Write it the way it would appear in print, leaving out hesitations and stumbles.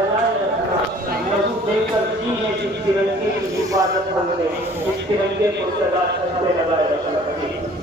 जलाए रखना, लहू देकर जी है जिस तिरंगे की हिफाजत हमने, इस तिरंगे को सदा सर पे लगाए रखना।